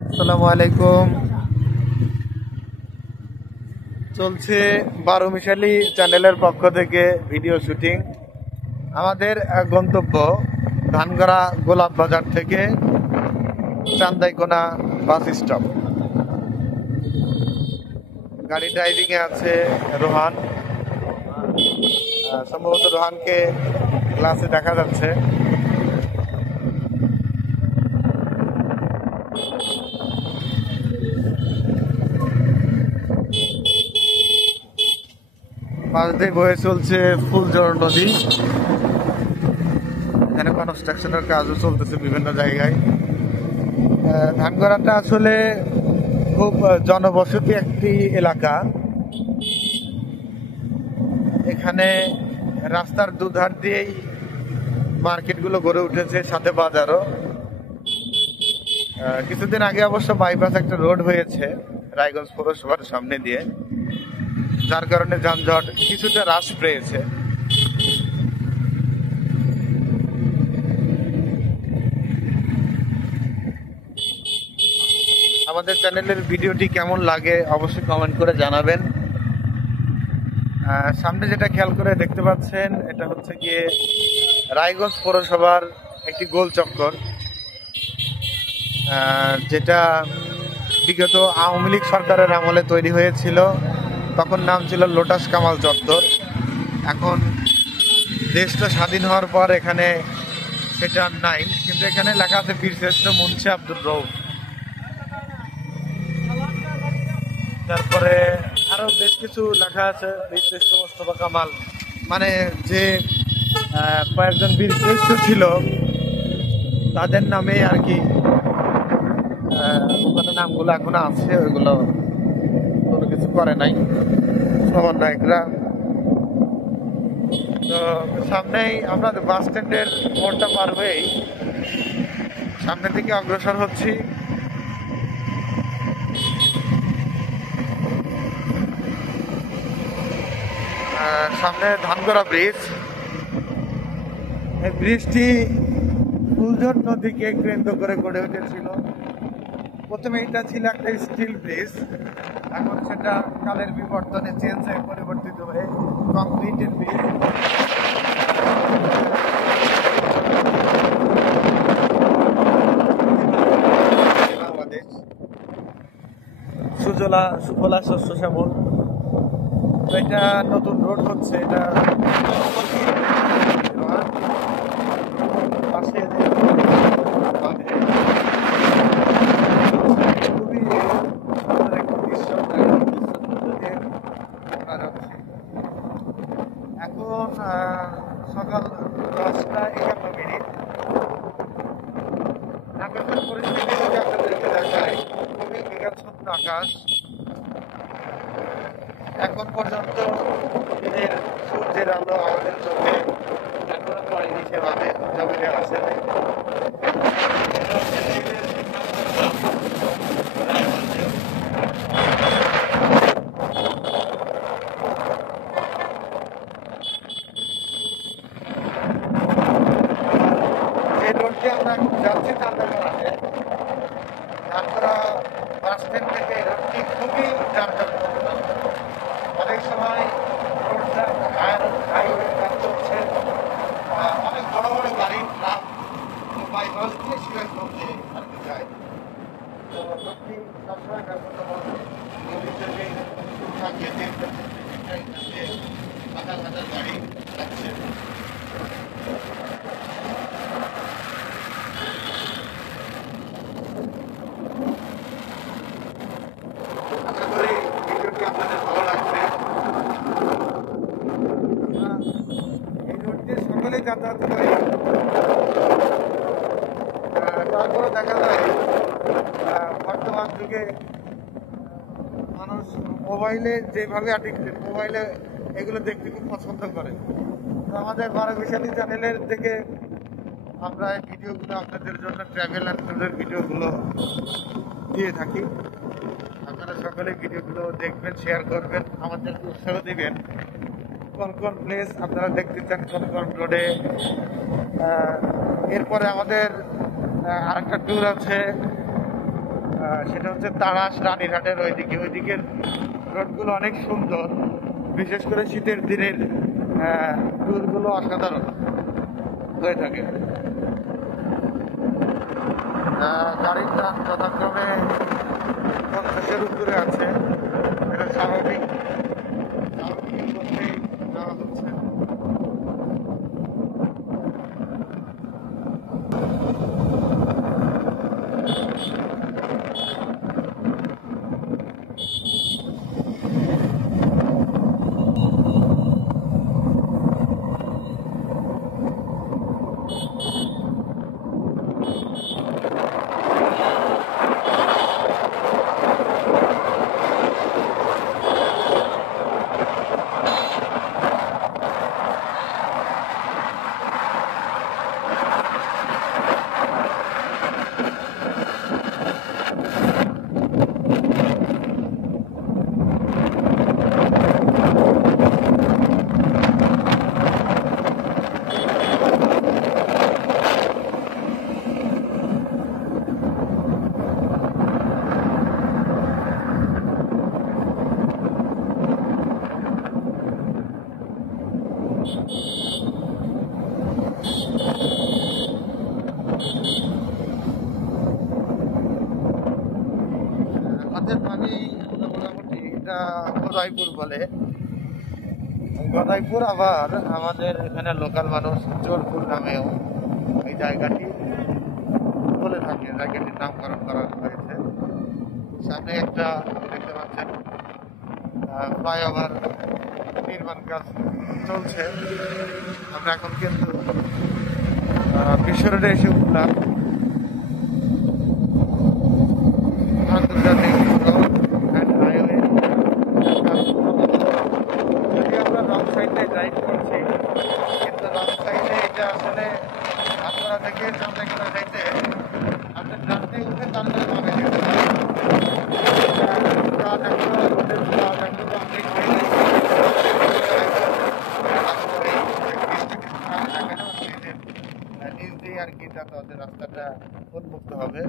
আসসালামু আলাইকুম। চলছে 12 মিশালি চ্যানেলের পক্ষ থেকে ভিডিও শুটিং। আমাদের গন্তব্য ধানগড়া গোলাপ বাজার থেকে চান্দাইকোনা বাস স্টপ। গাড়ি ড্রাইভিং এ আছে রোহান। সম্ভবত রোহানকে ক্লাসে দেখা যাচ্ছে। পাশ দিয়ে বয়ে চলছে ফুলঝড় নদী। এখানে কনস্ট্রাকশনের কাজও চলতেছে বিভিন্ন জায়গায়। ধানগড়াটা আসলে খুব জনবসতি একটি এলাকা। এখানে রাস্তার দুধার দিয়েই মার্কেটগুলো গড়ে উঠেছে, সাথে বাজারও। কিছুদিন আগে অবশ্য বাইপাস একটা রোড হয়েছে রায়গঞ্জ পৌরসভার সামনে দিয়ে, যার কারণে যানজট কিছুটা হ্রাস পেয়েছে। আমাদের চ্যানেলের ভিডিওটি কেমন লাগে অবশ্যই কমেন্ট করে জানাবেন। সামনে যেটা খেয়াল করে দেখতে পাচ্ছেন এটা হচ্ছে গিয়ে রায়গঞ্জ পৌরসভার একটি গোল চক্কর, যেটা বিগত আওয়ামী লীগ সরকারের আমলে তৈরি হয়েছিল। তখন নাম ছিল লোটাস কামাল চত্বর। এখন দেশটা স্বাধীন হওয়ার পর এখানে সেটা নাই, কিন্তু এখানে লেখা আছে বীরশ্রেষ্ঠ মুন্সি আব্দুর রউফ। তারপরে আরো বেশ কিছু লেখা আছে বীরশ্রেষ্ঠ মোস্তফা কামাল, মানে যে কয়েকজন বীরশ্রেষ্ঠ ছিল তাদের নামে আর কি ওখানে নামগুলো এখনো আছে, ওইগুলো কোনো কিছু করে নাই সমন্বয়করা। তো সামনেই আমরা বাস স্ট্যান্ডের মোড়টা পার হয়েই সামনের দিকে অগ্রসর হচ্ছি। সামনে ধানগড়া ব্রিজ। এই ব্রিজটি ফুলঝড় নদীকে কেন্দ্র করে গড়ে উঠেছিল। প্রথমে এটা ছিল একটা স্টিল ব্রিজ, এখন সেটা কালের বিবর্তনে চেঞ্জ হয়ে পরিবর্তিত হয়ে কংক্রিটের ব্রিজ। বাংলাদেশ সুজলা সুফলা শস্য শ্যামল। এটা নতুন রোড হচ্ছে, এটা পাশে খুবই সুন্দর একটা দৃশ্য এখন সকাল 10টা 51 মিনিট। আকাশের পরিস্থিতি যদি আপনাদেরকে দেখায়, খুবই মেঘাচ্ছন্ন আকাশ। এখন পর্যন্ত দিনের সূর্যের আলো আমাদের চোখে এখনো পড়েনি, সেভাবে জমিনে আসে নাই। যে রোডটি আমরা এখন যাচ্ছি চান্দাগড়াতে, ধানগড়া বাস স্ট্যান্ড থেকে রোডটি খুবই যানজটপূর্ণ। অনেক সময় রোডটা হাইওয়ে কাজ চলছে, অনেক বড় বড় গাড়ি ট্রাক বাইপাস দিয়ে সিরাজগঞ্জে আর কি যায়। তো রোডটি সবসময় ব্যস্ততম নদীতে থাকিয়ে হাজার হাজার গাড়ি যাচ্ছে। আশা করি ভিডিওটি আপনাদের ভালো লাগবে। এই রোড দিয়ে সকলেই যাতায়াত করে, তারপরে দেখা যায় বর্তমান যুগে মানুষ মোবাইলে যেভাবে অ্যাডিক্টেড, মোবাইলে এগুলো দেখতে খুব পছন্দ করে। তো আমাদের 12 মিশালি চ্যানেলের থেকে আমরা এই ভিডিওগুলো আপনাদের জন্য ট্রাভেল অ্যান্ড ট্যুরের ভিডিওগুলো দিয়ে থাকি। আপনারা সকলে ভিডিওগুলো দেখবেন, শেয়ার করবেন, আমাদেরকে উৎসাহ দিবেন। কোন কোন প্লেস আপনারা দেখতে চান, কোন কোন রোডে। এরপরে আমাদের আরেকটা ট্যুর আছে সেটা হচ্ছে তাড়াশ রানীরহাটের ওইদিকের রোডগুলো অনেক সুন্দর, বিশেষ করে শীতের দিনের ট্যুরগুলো অসাধারণ হয়ে থাকে। গাড়ির দাম যথাক্রমে 50-এর উপরে আছে, এটা স্বাভাবিকের মধ্যেই যাওয়া হচ্ছে। হাতের পানি মোটামুটি এটা গদাইপুর বলে, গদাইপুর, আবার আমাদের এখানে লোকাল মানুষ জোরপুর নামেও এই জায়গাটি বলে থাকে। জায়গাটির নামকরণ করা হয়েছে। সামনে একটা দেখতে পাচ্ছেন ফ্লাইওভার নির্মাণ কাজ চলছে। আমরা এখন কিন্তু বিশ্ব রোডে এসে উঠলাম। আন্তর্জাতিক রোড অ্যান্ড হাইওয়ে। যদি আমরা রং সাইডে ড্রাইভ করছি, কিন্তু রং সাইডে এটা আসলে আপনারা থেকে চান্দাইগুলো যাইতে আপনি রাস্তে উঠে তারপরে বামে যেতে পারেন। আর কি যাতায়াতের রাস্তাটা উন্মুক্ত হবে।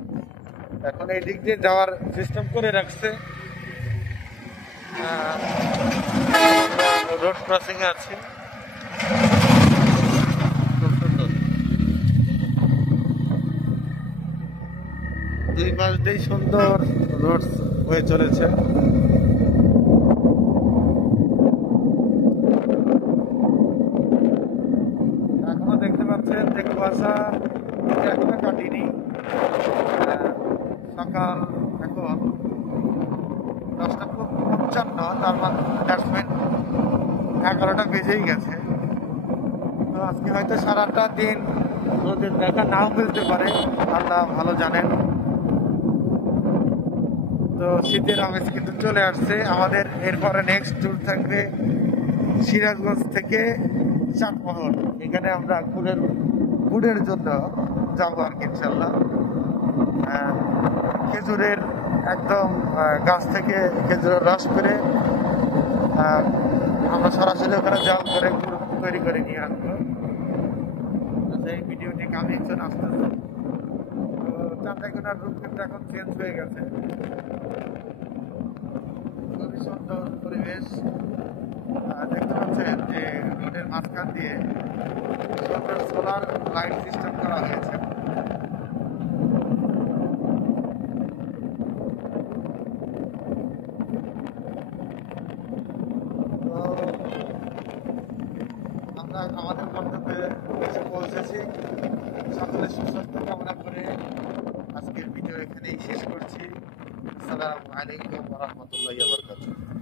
এখন এই দিক দিয়ে যাওয়ার সিস্টেম করে রাখছে। রোড ক্রসিং এ আছে, খুব সুন্দর। দুই পাশ দিয়ে সুন্দর রোড হয়ে চলেছে। এখনো দেখতে পাচ্ছেন যে কুয়াশা এখনো কাটিনি। সকাল এখন 10:55, তার মানে 11টা বেজেই গেছে। তো আজকে হয়তো সারাটা দিন রোদের দেখা নাও মিলতে পারে, আল্লাহ ভালো জানেন। তো শীতের আমেজ কিন্তু চলে আসছে। আমাদের এরপরে নেক্সট ট্যুর থাকবে সিরাজগঞ্জ থেকে চাটমোহর। এখানে আমরা গুড়ের জন্য যাবো আর কি ইনশাল্লাহ। খেজুরের একদম গাছ থেকে খেজুরের রস করে আমরা সরাসরি ওখানে জাল করে গুড় তৈরি করে নিয়ে আসবো। এই ভিডিওটি কামিয়েছেন আসতেছে। তো চাঁদাইগুনার রূপ কিন্তু এখন চেঞ্জ হয়ে গেছে। খুবই সুন্দর পরিবেশ। দেখতে পাচ্ছেন যে রোডের মাঝখান দিয়ে সুন্দর সোলার লাইট সিস্টেম করা হয়েছে। আমরা আমাদের গন্তব্যে এসে পৌঁছেছি। সকলে সুস্বাস্থ্য কামনা করে আজকের ভিডিও এখানেই শেষ করছি। আসসালামু আলাইকুম ওয়া রাহমাতুল্লাহি ওয়া বারাকাতুহু।